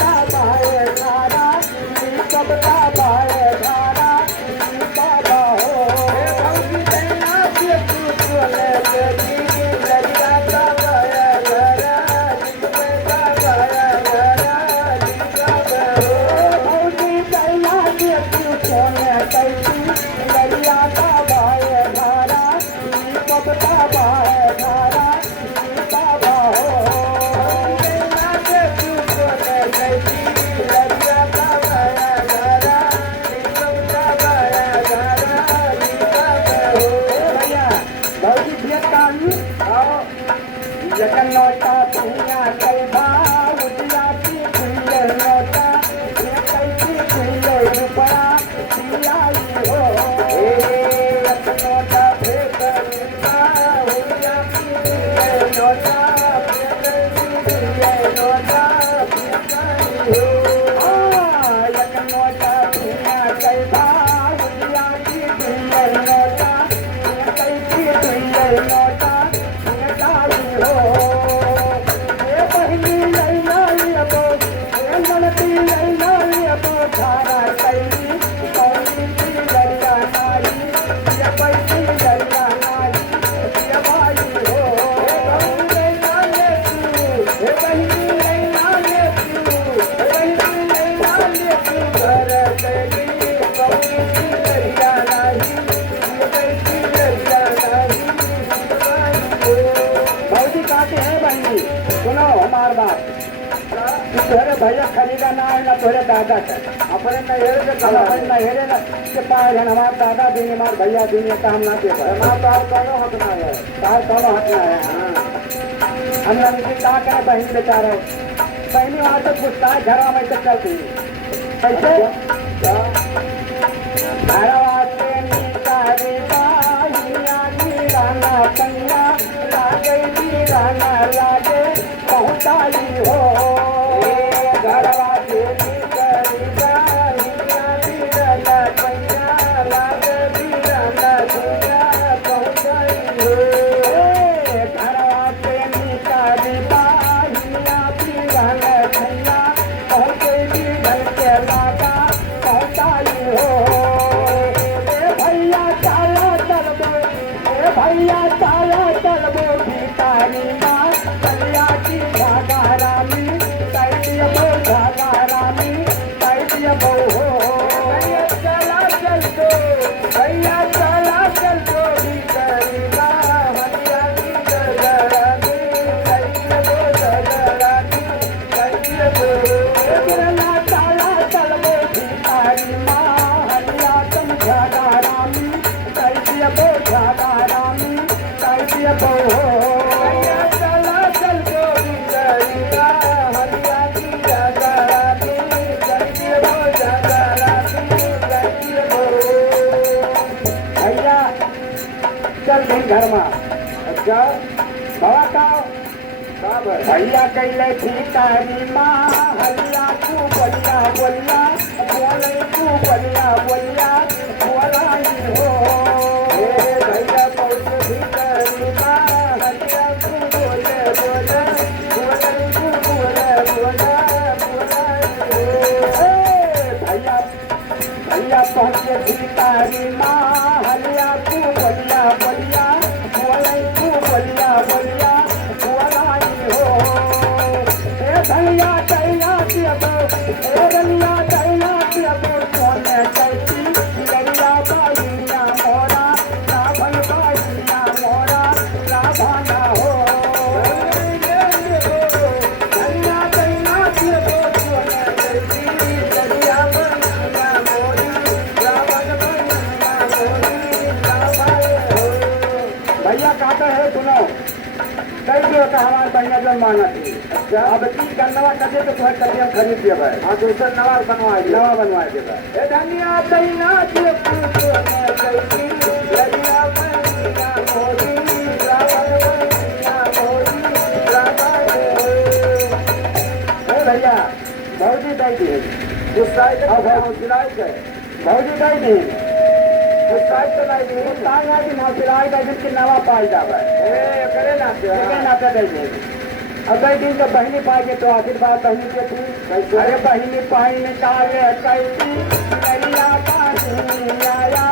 का बाय धारा सब का बाय धारा बाबा हो भौजी दैना के तू चले तेरी लड़िया का बाय धारा का बाय धारा भौजी दैना के तू चले तेरी लड़िया का बाय धारा सब का बाय धारा बाबा हो जगन नौटा पुनिया कई भाव उजियाती पुनिया नौटा कैसी पुनिया रुपया पियाई हो जगन नौटा फेंका उजियाती पुनिया नौटा कैसी पुनिया नौटा पियाई हो जगन नौटा पुनिया कई भाव उजियाती पुनिया नौटा कैसी पुनिया नौटा सुनो हमार बात तोहरे भैया खरीदा ना है ना तोहरे दादा का अपने नहेरे से कल अपने नहेरे के पाए हैं हमारे दादा देंगे हमारे भैया देंगे तो हम ना दे पाए हमारा तो कौनो हकना है तार कौनो हकना है हम नंदी कहा करें बहन बेचारे बहनी वहां से पूछता है घर में तक चलती कैसे राना लागे पहुँचाई हो घरवा देवी करीबा लागे बीराना दुनिया पहुँचाई हो घरवा देवी करीबा बीराना दुनिया पहुँचेगी घर के लागा पहुँचाई हो भैया चाला चलबो भैया चाला चलबो भिखारी माँ कलिया की धागा रामी कैदिया बो धागा रामी कैदिया बो हो भैया चला चल दो भिखारी माँ हलिया की धागा रामी कैदिया बो धागा रामी कैदिया बो बिरला चला चल बो भिखारी माँ हलिया तुम धागा रामी कैदिया बो धागा रामी कैदिया बो हो चल गई घर में अच्छा बाबा का भैया कैले भिखारी माँ हलिया तू बलिया बोलिया बोले तू बलिया बोलिया बोलाई हो भैया पहुँच भिखारी माँ हलिया तू बोले बोले बोले तू बोले बोले बोलाई हो भैया पहुँचे भिखारी माँ हलिया तू बलिया बोलिया बोले तू बलिया बोलिया बोलाई हो धनिया दैया दियबो रनिया दैया दियबो सोने कैसी लड़िया बाइया मोरा रावण बाइया मोरा रावण हो धनिया दैया दियबो सोने कैसी लड़िया बाइया मोरी रावण बाइया मोरी रावण हो भैया कहते हैं सुनो कई जो होता हमारे बढ़िया जन माना थी अब की करनवा कदे तो तुम्हें कदे हम खरीद दिया भाई हाँ दूसरा नवा बनवाए दे भाई धनिया दैना के पूछो मैं कैसी लड़िया बनिया मोरी रावण बनिया मोरी रावण हो भैया भौजी दाई दी गुस्साई के सिलाई के भौजी दाई दी गुस्साई तो दाई दी तांगा की ना सिलाई का जिसके नवा पाल जावे ए करे ना पे दाई दी अगर दिन तो बहनी पाएंगे तो आशीर्वाद बहनी के थी। अरे बहनी पाई निकाले कैसी नैया पानी आया